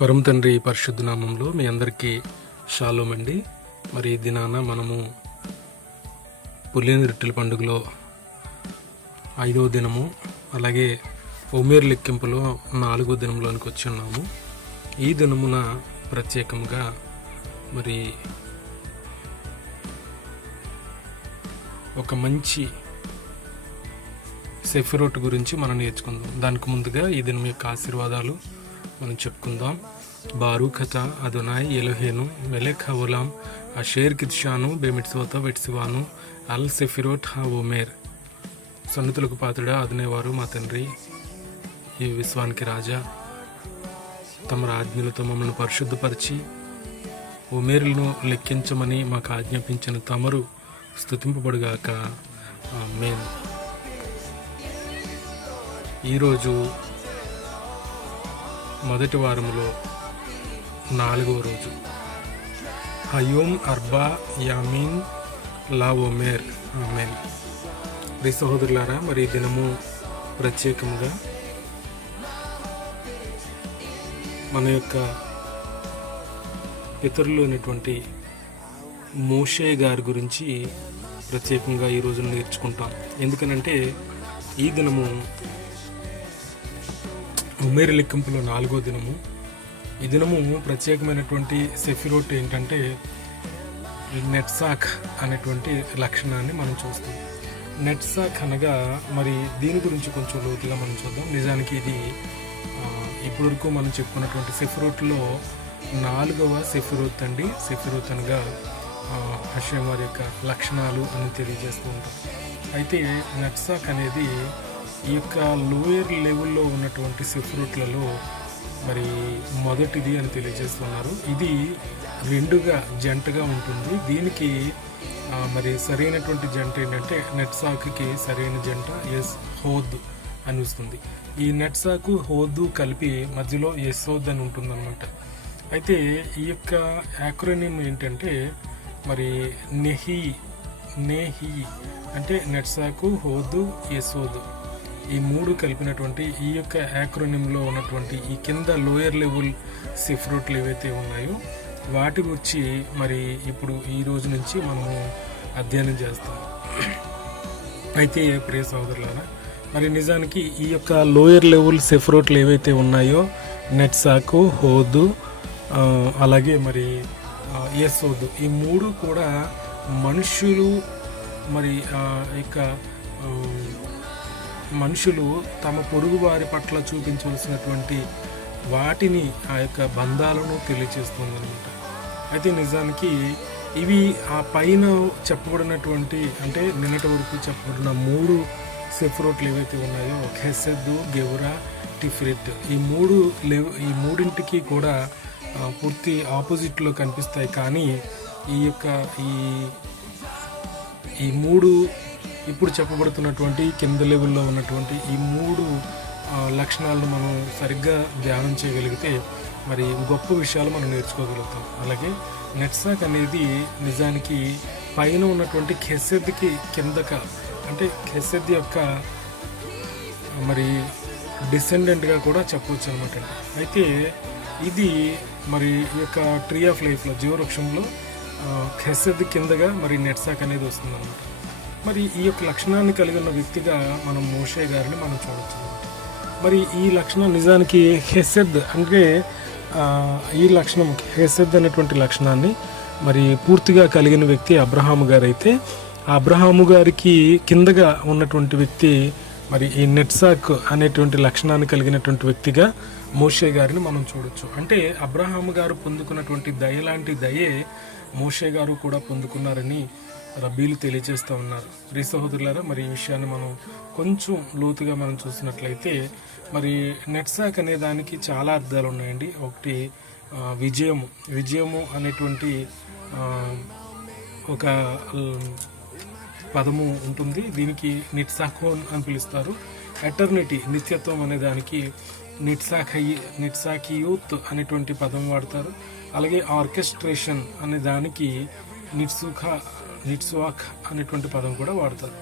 పరమ తండ్రి పరిశుద్ధ నామంలో మీ అందరికీ షాలోమ్ అండి. మరి ఈ దినాన మనము పులిని రొట్టెల పండుగలో ఐదవ దినము అలాగే ఒమేరు లెక్కింపులో నాలుగో దినంలోనికి వచ్చి ఉన్నాము. ఈ దినమున ప్రత్యేకంగా మరి ఒక మంచి సెఫిరోట్ గురించి మనం నేర్చుకుందాం. దానికి ముందుగా ఈ దినం యొక్క ఆశీర్వాదాలు మనం చెప్పుకుందాం. బారూఖత అదునాయ్ ఎలోహేను మెలెక్ హవులాం అషేర్ కిర్షాను బెమిట్సోత వెట్సివాను అల్ సెఫిరోట్ హా ఓమేర్. సన్నితులకు పాత్రుడా అదునేవారు మా తండ్రి ఈ విశ్వానికి రాజా. తమ రాజ్ఞులతో మమ్మల్ని పరిశుద్ధపరిచి ఉమేరులను లెక్కించమని మాకు ఆజ్ఞాపించిన తమరు స్థుతింపబడుగాక మేము ఈరోజు మొదటి వారంలో నాలుగవ రోజు. హయోమ్ అర్బా యామీన్ లా ఒమేర్. ఆమెన్. ప్రి సహోదరులారా మరి ఈ దినము ప్రత్యేకంగా మన యొక్క పితరులు అనేటువంటి మోషే గారి గురించి ప్రత్యేకంగా ఈ రోజున నేర్చుకుంటాం. ఎందుకనంటే ఈ దినము ఉమేరు లెక్కింపులో నాలుగో దినము. ఈ దినము ప్రత్యేకమైనటువంటి సెఫిరోట్ ఏంటంటే నెట్సాక్ అనేటువంటి లక్షణాన్ని మనం చూస్తాం. నెట్సాక్ అనగా మరి దీని గురించి కొంచెం లోతుగా మనం చూద్దాం. నిజానికి ఇది ఇప్పటివరకు మనం చెప్పుకున్నటువంటి సెఫిరోట్లో నాలుగవ సెఫిరోత్ అండి. సెఫిరోత్ అనగా ఆ, వారి యొక్క లక్షణాలు అని తెలియజేస్తూ ఉంటాం. అయితే నెట్సాక్ అనేది ఈ యొక్క లోయర్ లెవెల్లో ఉన్నటువంటి సెఫ్రూట్లలో మరి మొదటిది అని తెలియజేస్తున్నారు. ఇది రెండుగా జంటగా ఉంటుంది. దీనికి మరి సరైనటువంటి జంట ఏంటంటే నెట్సాక్కి సరైన జంట ఎస్ హోద్ అని వస్తుంది. ఈ నెట్సాకు హోద్దు కలిపి మధ్యలో ఎస్ఓద్ అని ఉంటుందన్నమాట. అయితే ఈ యొక్క యాక్రోనిమ్ ఏంటంటే మరి నెహి నేహి అంటే నెట్సాకు హోదు ఎసోదు ఈ మూడు కలిపినటువంటి ఈ యొక్క యాక్రోనిమ్లో ఉన్నటువంటి ఈ కింద లోయర్ లెవెల్ సిఫ్రూట్లు ఏవైతే ఉన్నాయో వాటి గురించి మరి ఇప్పుడు ఈ రోజు నుంచి మనము అధ్యయనం చేస్తాం. అయితే ప్రియ సహోదరులారా మరి నిజానికి ఈ యొక్క లోయర్ లెవెల్ సెఫ్రోట్లు ఏవైతే ఉన్నాయో నెట్సాకు హోదు అలాగే మరి ఎస్ యశోదు ఈ మూడు కూడా మనుషులు మరి ఇక యొక్క మనుషులు తమ పొరుగు వారి పట్ల చూపించవలసినటువంటి వాటిని ఆ యొక్క బంధాలను తెలియచేస్తుందనమాట అయితే నిజానికి ఇవి ఆ పైన చెప్పబడినటువంటి అంటే నిన్నటి వరకు చెప్పబడిన మూడు సెఫ్రోట్లు ఏవైతే ఉన్నాయో ఖెసెద్దు గెవురా టిఫ్రిట్ ఈ మూడు లెవ్ ఈ మూడింటికి కూడా పూర్తి ఆపోజిట్లో కనిపిస్తాయి. కానీ ఈ యొక్క ఈ ఈ మూడు ఇప్పుడు చెప్పబడుతున్నటువంటి కింద లెవెల్లో ఉన్నటువంటి ఈ మూడు లక్షణాలను మనం సరిగ్గా ధ్యానం చేయగలిగితే మరి గొప్ప విషయాలు మనం నేర్చుకోగలుగుతాం. అలాగే నెట్సాక్ అనేది నిజానికి పైన ఉన్నటువంటి ఖెసెద్కి కిందక అంటే ఖెసెద్ యొక్క మరి డిసెండెంట్గా కూడా చెప్పవచ్చు అనమాట అయితే ఇది మరి ఈ యొక్క ట్రీ ఆఫ్ లైఫ్లో జీవవృక్షంలో ఖెసెద్ కిందగా మరి నెట్సాక్ అనేది వస్తుంది అనమాట మరి ఈ యొక్క లక్షణాన్ని కలిగి ఉన్న వ్యక్తిగా మనం మోషే గారిని మనం చూడొచ్చు. మరి ఈ లక్షణం నిజానికి హెసెద్ అంటే ఈ లక్షణం హెసెద్ అనేటువంటి లక్షణాన్ని మరి పూర్తిగా కలిగిన వ్యక్తి అబ్రహాము గారు అయితే అబ్రహాము గారికి కిందగా ఉన్నటువంటి వ్యక్తి మరి ఈ నెట్సాక్ అనేటువంటి లక్షణాన్ని కలిగినటువంటి వ్యక్తిగా మోషే గారిని మనం చూడొచ్చు. అంటే అబ్రహాము గారు పొందుకున్నటువంటి దయ లాంటి దయే మోషే గారు కూడా పొందుకున్నారని రబ్బీలు తెలియజేస్తూ ఉన్నారు. రీ సహోదరులారా మరి ఈ విషయాన్ని మనం కొంచెం లోతుగా మనం చూసినట్లయితే మరి నెట్సాక్ అనే దానికి చాలా అర్థాలు ఉన్నాయండి. ఒకటి విజయము. విజయము అనేటువంటి ఒక పదము ఉంటుంది. దీనికి నిట్సాకోన్ అని పిలుస్తారు. ఎటర్నిటీ నిత్యత్వం అనే దానికి నిట్సాఖయి యూత్ అనేటువంటి పదం వాడతారు. అలాగే ఆర్కెస్ట్రేషన్ అనే దానికి నిట్సుఖ నిట్సువాక్ అనేటువంటి పదం కూడా వాడతారు.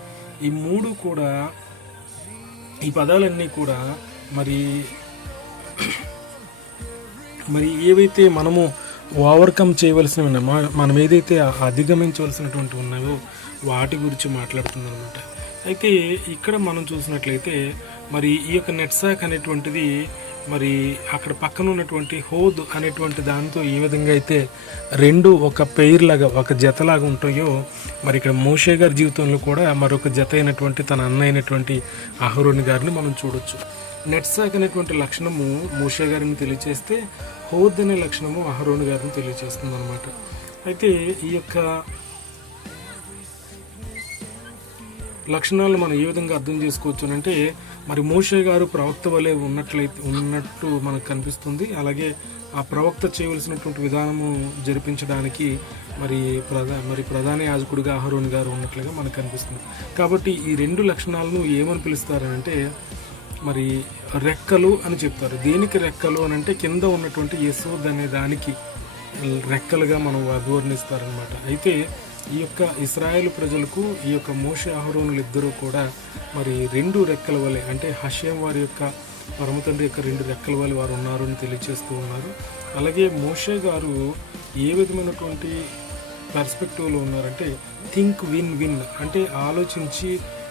ఈ మూడు కూడా ఈ పదాలన్నీ కూడా మరి మరి ఏవైతే మనము ఓవర్కమ్ చేయవలసినవి మనం ఏదైతే అధిగమించవలసినటువంటి ఉన్నాయో వాటి గురించి మాట్లాడుతుందన్నమాట అయితే ఇక్కడ మనం చూసినట్లయితే మరి ఈ యొక్క నెట్సాక్ అనేటువంటిది మరి అక్కడ పక్కన ఉన్నటువంటి హోద్ అనేటువంటి దాంతో ఏ విధంగా అయితే రెండు ఒక పెయిర్ లాగా ఒక జతలాగా ఉంటాయో మరి ఇక్కడ మోషే గారి జీవితంలో కూడా మరొక జత అయినటువంటి తన అన్న అయినటువంటి అహరోని గారిని మనం చూడొచ్చు. నెట్సాక్ అనేటువంటి లక్షణము మోషే గారిని తెలియచేస్తే హోద్ అనే లక్షణము అహరోని గారిని తెలియచేస్తుంది అనమాట అయితే ఈ యొక్క లక్షణాలు మనం ఏ విధంగా అర్థం చేసుకోవచ్చు అంటే మరి మోషే గారు ప్రవక్త వలె ఉన్నట్లయితే ఉన్నట్టు మనకు కనిపిస్తుంది. అలాగే ఆ ప్రవక్త చేయవలసినటువంటి విధానము జరిపించడానికి మరి ప్రధా మరి ప్రధాన యాజకుడిగా అహరోని గారు ఉన్నట్లుగా మనకు కనిపిస్తుంది. కాబట్టి ఈ రెండు లక్షణాలను ఏమని పిలుస్తారంటే మరి రెక్కలు అని చెప్తారు. దేనికి రెక్కలు అని అంటే కింద ఉన్నటువంటి యశోద్ అనే దానికి రెక్కలుగా మనం అభివర్ణిస్తారనమాట అయితే ఈ యొక్క ఇస్రాయేల్ ప్రజలకు ఈ యొక్క మోషే అహరోనులు ఇద్దరూ కూడా మరి రెండు రెక్కల వలె అంటే హషేం వారి యొక్క పరమతండ్రి యొక్క రెండు రెక్కల వలె వారు ఉన్నారు అని తెలియజేస్తూ ఉన్నారు. అలాగే మోషే గారు ఏ విధమైనటువంటి పర్స్పెక్టివ్లో ఉన్నారంటే థింక్ విన్ విన్ అంటే ఆలోచించి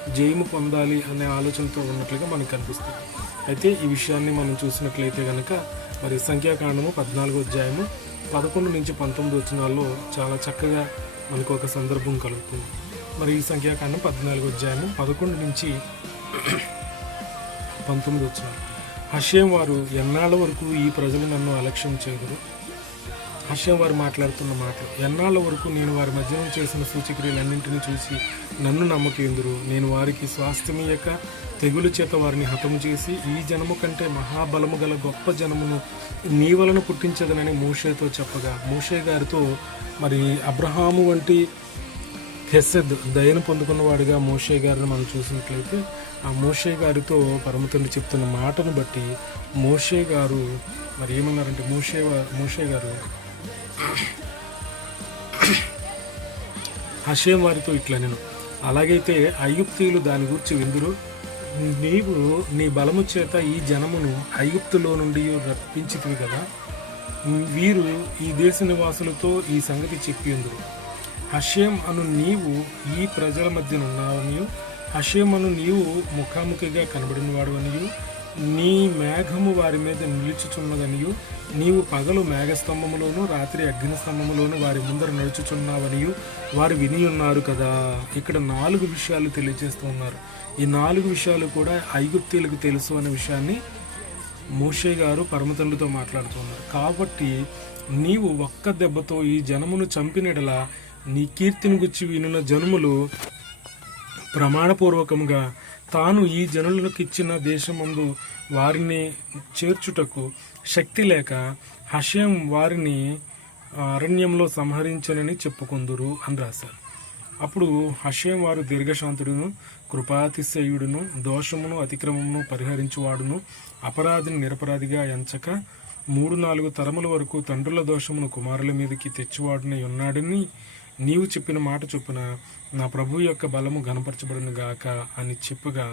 జయము పొందాలి అనే ఆలోచనతో ఉన్నట్లుగా మనకు కనిపిస్తుంది అయితే ఈ విషయాన్ని మనం చూసినట్లయితే కనుక మరి సంఖ్యాకాండము పద్నాలుగో అధ్యాయము పదకొండు నుంచి పంతొమ్మిది వచ్చినాల్లో చాలా చక్కగా మనకు ఒక సందర్భం కలుగుతుంది. మరి ఈ సంఖ్యాకాండం పద్నాలుగు అధ్యాయము పదకొండు నుంచి పంతొమ్మిది వచ్చారు హష్యం వారు ఎన్నాళ్ళ వరకు ఈ ప్రజలు నన్ను అలక్ష్యం చేయరు హష్యం వారు మాట్లాడుతున్న మాటలు ఎన్నాళ్ళ వరకు నేను వారి మధ్యలో చేసిన సూచక్రియలన్నింటినీ చూసి నన్ను నమ్మకేందురు? నేను వారికి స్వాస్థ్యమయ్యక తెగులు చేత వారిని హతము చేసి ఈ జనము కంటే మహాబలము గల గొప్ప జనమును నీ వలన పుట్టించదనని మోషేతో చెప్పగా. మోషే గారితో మరి అబ్రహాము వంటి హెస్సెద్ దయను పొందుకున్నవాడిగా మోషే గారిని మనం చూసినట్లయితే ఆ మోషే గారితో పరమతండ్రి చెప్తున్న మాటను బట్టి మోషే గారు మరి ఏమన్నారంటే మోషే మోషే గారు హషే వారితో ఇట్లా నేను అలాగైతే ఐగుప్తీయులు దాని గురించి విందురు. నీవు నీ బలము చేత ఈ జనమును ఐగుప్తులో నుండి రప్పించితివి కదా వీరు ఈ దేశ నివాసులతో ఈ సంగతి చెప్పి ఉందరు హషేం అను నీవు ఈ ప్రజల మధ్య హషేం అను నీవు ముఖాముఖిగా కనబడినవాడు అనియు నీ మేఘము వారి మీద నిలుచుచున్నదనియు. నీవు పగలు మేఘస్తంభములోను రాత్రి అగ్నిస్తంభములోను వారి ముందర నడుచుచున్నావనియు. వారు విని ఉన్నారు కదా. ఇక్కడ నాలుగు విషయాలు తెలియజేస్తూ ఉన్నారు. ఈ నాలుగు విషయాలు కూడా ఐగుప్తీలకు తెలుసు అనే విషయాన్ని మోషే గారు పరమతండ్రితో మాట్లాడుతున్నారు కాబట్టి నీవు ఒక్క దెబ్బతో ఈ జనమును చంపినడలా నీ కీర్తిని గుచ్చి వినిన జనములు ప్రమాణపూర్వకముగా తాను ఈ జనులకు ఇచ్చిన దేశమందు వారిని చేర్చుటకు శక్తి లేక హషయం వారిని అరణ్యంలో సంహరించనని చెప్పుకుందురు అని రాశారు. అప్పుడు హషయం వారు దీర్ఘశాంతుడును కృపాతిశయుడును దోషమును అతిక్రమమును పరిహరించువాడును అపరాధిని నిరపరాధిగా ఎంచక మూడు నాలుగు తరముల వరకు తండ్రుల దోషమును కుమారుల మీదకి తెచ్చివాడునై ఉన్నాడని నీవు చెప్పిన మాట చొప్పున నా ప్రభు యొక్క బలము గనపరచబడును గాక అని చెప్పగా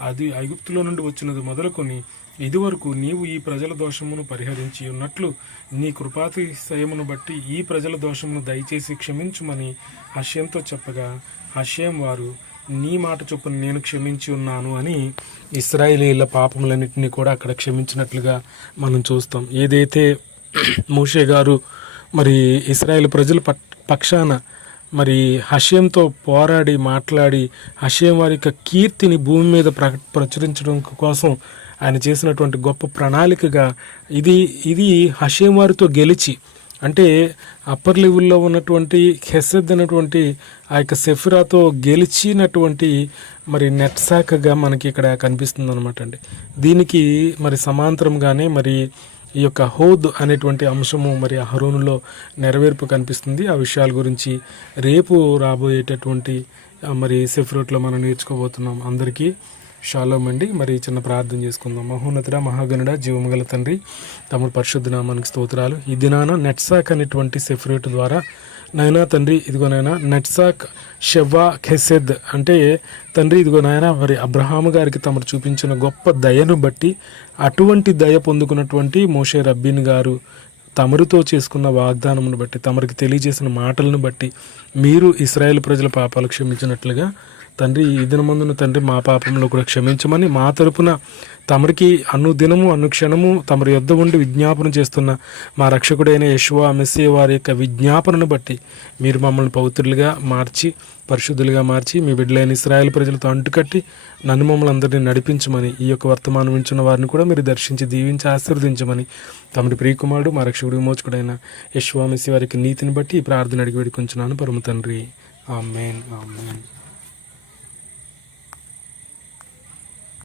అది ఐగుప్తులో నుండి వచ్చినది మొదలుకొని ఇదివరకు నీవు ఈ ప్రజల దోషమును పరిహరించి ఉన్నట్లు నీ కృపాతిశయమును బట్టి ఈ ప్రజల దోషమును దయచేసి క్షమించుమని హష్యంతో చెప్పగా హష్యం వారు నీ మాట చొప్పున నేను క్షమించి ఉన్నాను అని ఇస్రాయేలీల పాపములన్నింటినీ కూడా అక్కడ క్షమించినట్లుగా మనం చూస్తాం. ఏదైతే మోషే గారు మరి ఇస్రాయేల్ ప్రజల పట్- పక్షాన మరి హషేంతో పోరాడి మాట్లాడి హషేం వారి యొక్క కీర్తిని భూమి మీద ప్ర ప్రచురించడం కోసం ఆయన చేసినటువంటి గొప్ప ప్రణాళికగా ఇది ఇది హషేం వారితో గెలిచి అంటే అప్పర్ లెవెల్లో ఉన్నటువంటి హెసెద్ అనేటువంటి ఆ యొక్క సెఫిరాతో గెలిచినటువంటి మరి నెట్సాకగా మనకి ఇక్కడ కనిపిస్తుంది అనమాట అండి. దీనికి మరి సమాంతరంగానే మరి ఈ యొక్క హోద్ అనేటువంటి అంశము మరి అహరోనులో నెరవేర్పు కనిపిస్తుంది. ఆ విషయాల గురించి రేపు రాబోయేటటువంటి మరి సెఫ్రోట్లో మనం నేర్చుకోబోతున్నాం అందరికీ. షాలోమ్ అండి. మరి చిన్న ప్రార్థన చేసుకుందాం. మహోన్నతుడ మహాగణుడ జీవమగల తండ్రి తమ పరిశుద్ధ నామానికి స్తోత్రాలు. ఈ దినాన నెట్సాక్ అనేటువంటి సెఫ్రేట్ ద్వారా నాయనా తండ్రి ఇదిగో నాయన నెట్సాక్ షెవ్వా ఖెసెద్ అంటే తండ్రి ఇదిగో నాయన మరి అబ్రహాము గారికి తమరు చూపించిన గొప్ప దయను బట్టి అటువంటి దయ పొందుకున్నటువంటి మోషే రబ్బీన్ గారు తమరుతో చేసుకున్న వాగ్దానమును బట్టి తమరికి తెలియజేసిన మాటలను బట్టి మీరు ఇస్రాయేల్ ప్రజల పాపాలు క్షమించినట్లుగా తండ్రి ఈ దినమందున తండ్రి మా పాపంలో కూడా క్షమించమని మా తరపున తమరికి అనుదినము అనుక్షణము తమరి యొద్ద ఉండి విజ్ఞాపన చేస్తున్న మా రక్షకుడైన యశువా మెస్సే వారి యొక్క విజ్ఞాపనను బట్టి మీరు మమ్మల్ని పవిత్రులుగా మార్చి పరిశుద్ధులుగా మార్చి మీ బిడ్డలైన ఇస్రాయల్ ప్రజలతో అంటుకట్టి నన్ను మమ్మల్ని అందరినీ నడిపించమని ఈ యొక్క వర్తమానం ఉంచున్న వారిని కూడా మీరు దర్శించి దీవించి ఆశీర్వదించమని తమరి ప్రియకుమారుడు మా రక్షకుడు విమోచకుడైన యశ్వామిసి వారికి నీతిని బట్టి ఈ ప్రార్థన అడిగి వేడుకుంటున్నాను పరమ తండ్రి. ఆమెన్. ఆమెన్.